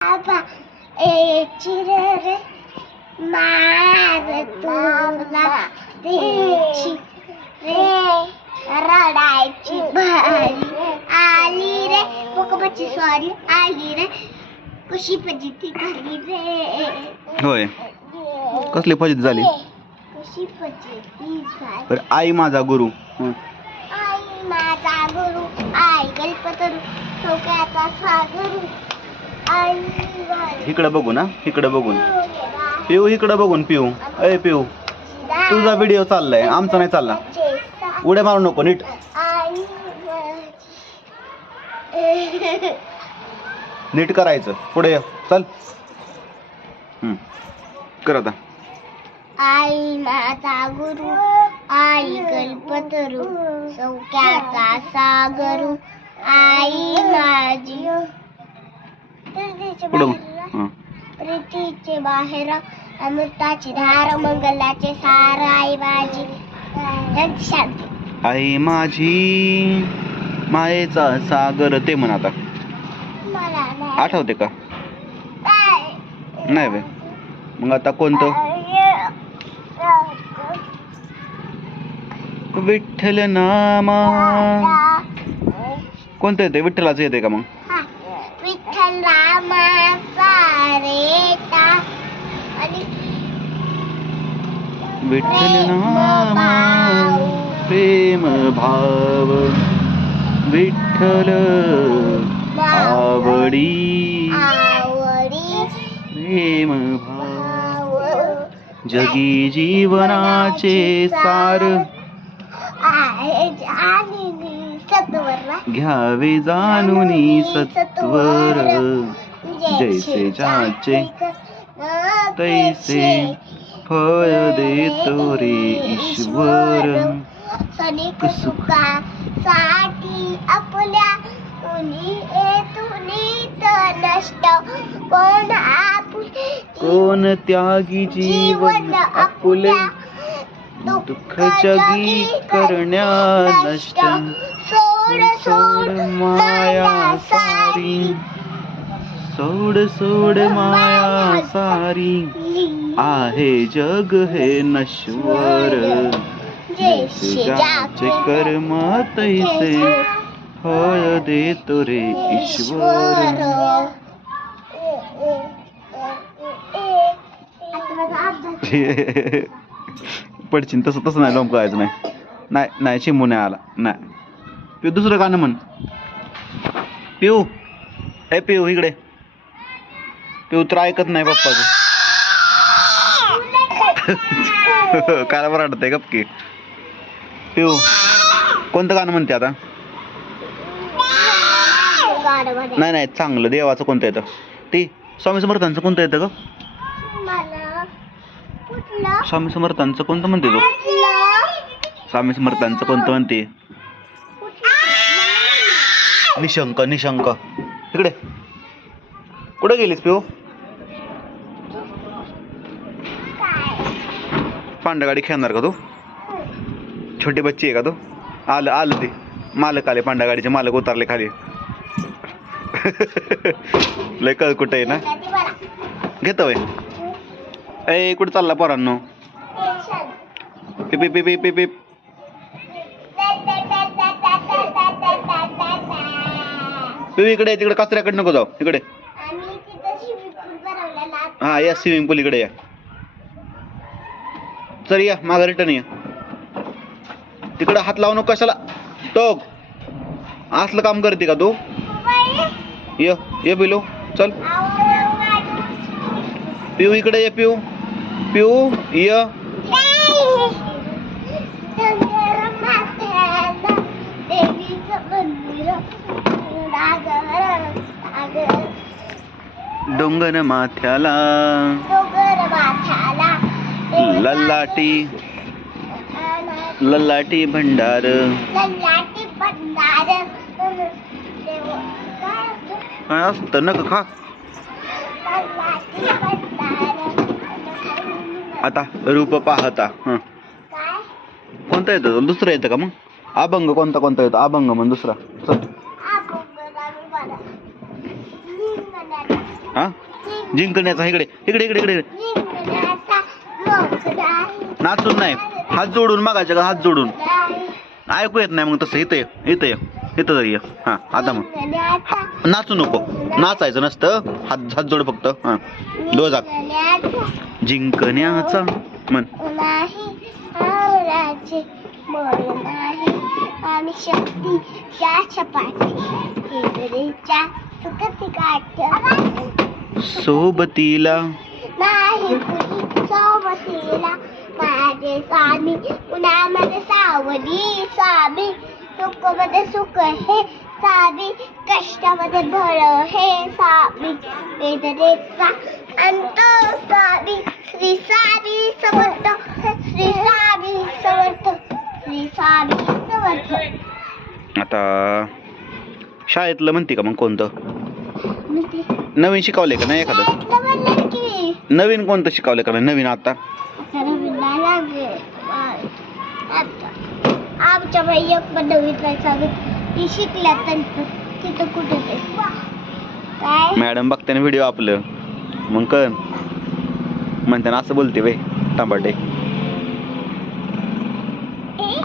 Apa चिरे मार तुला तिची रे रडायची भारी आली रे पकपची सॉरी आली रे कशी फजिती झाली रे. होय, कसली फजिती झाली? कशी फजिती झाली. तर आई माझा गुरु. आई माझा गुरु आई कल्पतरू सौक्याचा सागरू. इकडे बघून, हा इकडे बघून पिऊ, इकडे बघून पिऊ. अय पिऊ, तुझा व्हिडिओ चाललाय, आमचा नाही चालला. उड्या मारू नको, नीट नीट करायचं. पुढे ये, चल. कर आता. आई माझा गुरु आई कल्पतरू सौक्याचा सागरू आई माझी प्रीतीचे बाहेर अमृताची धार मंगलाचे सार आई माझी शांती. आई माझी मायेचा सागर. ते म्हण आता. मला आठवते का? नाही बे. मग आता कोणतं? विठ्ठल नामा. कोणतं येते? विठ्ठलाचं येते का? मग विठ्ठल रामाचा रेटा आणि विठ्ठल नामा प्रेम भाव विठ्ठल आवडी प्रेम भाव जगी जीवनाचे सार घ्यावे जाणूनी सत्वर जैसे ज्याचे तैसे फळ देतो रे ईश्वर. सुखासाठी आपल्या नष्ट कोण त्यागी जीवन आपुल्या दुःख जगी करण्या नष्ट. सोड सोड माया सारी सोड सोड माया सारी आहे जग हे नश्वर. जैसे ज्याचे कर्म तैसे फळ देतो रे ईश्वर. पडचिन तसं तसं नाही लोंबकायचं नाही. नाही नाही चिमू नाही आला नाही. पिऊ दुसरं गाणं म्हण. पिऊ हे पिऊ इकडे. पिऊ तर ऐकत नाही पप्पाचं. काय बरं वाटतंय गपकी. पिऊ कोणतं गाणं म्हणते आता? नाही नाही चांगलं देवाचं कोणतं येतं? ती स्वामी समर्थांचं कोणतं येतं ग? स्वामी समर्थांचं कोणतं म्हणते तू? स्वामी समर्थांचं कोणतं म्हणते? निशंक निशंक. इकडे कुठे गेलीस पिऊ? पांडगाडी खेळणार का तू? छोटी बच्ची आहे का तू? आलं आलं ते मालक आले, पांडगाडीचे मालक उतरले खाली. लय कळ कुठे आहे ना. घेतो वय. ए कुठे चालला पोरांनो? पिप पिप पिप पिप. तू इकडे तिकडे कचऱ्याकडे नको जाऊ. इकडे हा या स्विमिंग पूल इकडे या. चल या मागं रिटर्न या. तिकडे हात लावू नको कशाला. तो असलं काम करते का तू? ये ये पिलो चल. पिऊ इकडे ये. पिऊ पिऊ ये. डोंगर माथ्याला ललाटी ललाटी भंडार. काय असतं नका खा. आता रूप पाहता. कोणता येतं? दुसरं येतं का मग? अभंग कोणता कोणता येतो? अभंग म्हण दुसरा. चल. हा जिंकण्याचा इकडे इकडे इकडे इकडे जिंकण्याचा मोकळा आहे. नाचून नाही हात जोडून मागायचे का हात जोडून ऐकू येत नाही मग तसं इथं ये इथं ये इथं तरी ये हा आता मग जिंकण्याचा नाचू नको नाचायचं नसतं हात हात जोड फक्त हा डोळा जिंकण्याचा म्हण नाही आवराचे मोल नाही आणि शक्ती त्याच्या पाठी हेदरीच्या सुखती काठ सोबतीला नाही कुणी सोबतीला माझे स्वामी उन्हामध्ये सावली स्वामी सुखामध्ये सुख हे स्वामी कष्टामध्ये भळ हे स्वामी वेदनेचा अंत स्वामी श्री स्वामी समर्थ श्री स्वामी समर्थ श्री स्वामी समर्थ. आता शाळेतलं म्हणते का मग कोणतं म्हणते, नवीन शिकवलंय का नाही एखादं शाळेतलं म्हणलं की नवीन कोणतं शिकवलंय का नाही नवीन आता रवींद्र लागे आता आमच्या बाई एक पण नवीन ती शिकल्या त्यांचं तिथं कुठे ते काय मॅडम बघते व्हिडिओ आपलं मग कळ म्हणते ना असं बोलते वे तांबाटे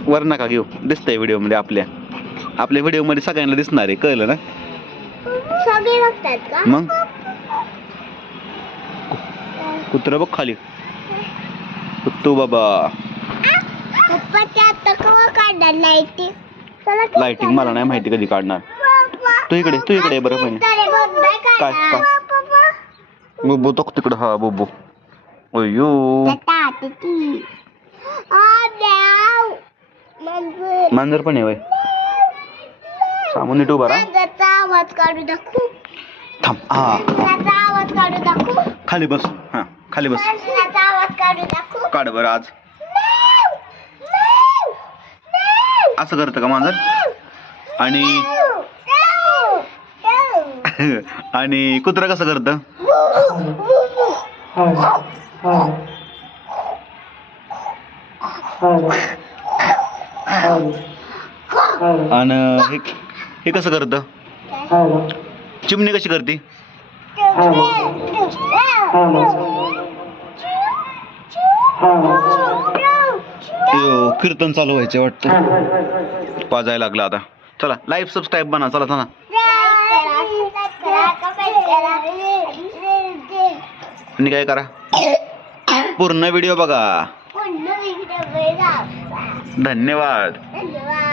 वर नका घेऊ दिसतंय व्हिडिओ मध्ये आपल्या व्हिडिओ मध्ये सगळ्यांना दिसणार आहे कळलं ना सगळे बघतात का मग कुत्र बघ खाली कुत्तू बाबा पप्पाच्या आता कवा काढणार लाईटिंग चला की लाइटिंग मला नाही माहिती कधी काढणार तू इकडे बरं पण काय काय बुबू तो तिकडं हा बुबू अयो मांजर पण आहे वय सामून नीट उभा राहा आवाज काढू दाखवू थांब हा आवाज काढू दाखवू खाली बस हा खाली बस आवाज काढू दाखवू काढ बरं आज असं करतं का मांजर आणि आणि कुत्रा कसं करतं आणि हे कसं करतं चिमणी कशी करते कीर्तन चालू व्हायचे वाटतं वाजायला लागलं आता चला लाईव्ह सबस्क्राईब बना चला चला आणि काय करा पूर्ण व्हिडिओ बघा धन्यवाद धन्यवाद.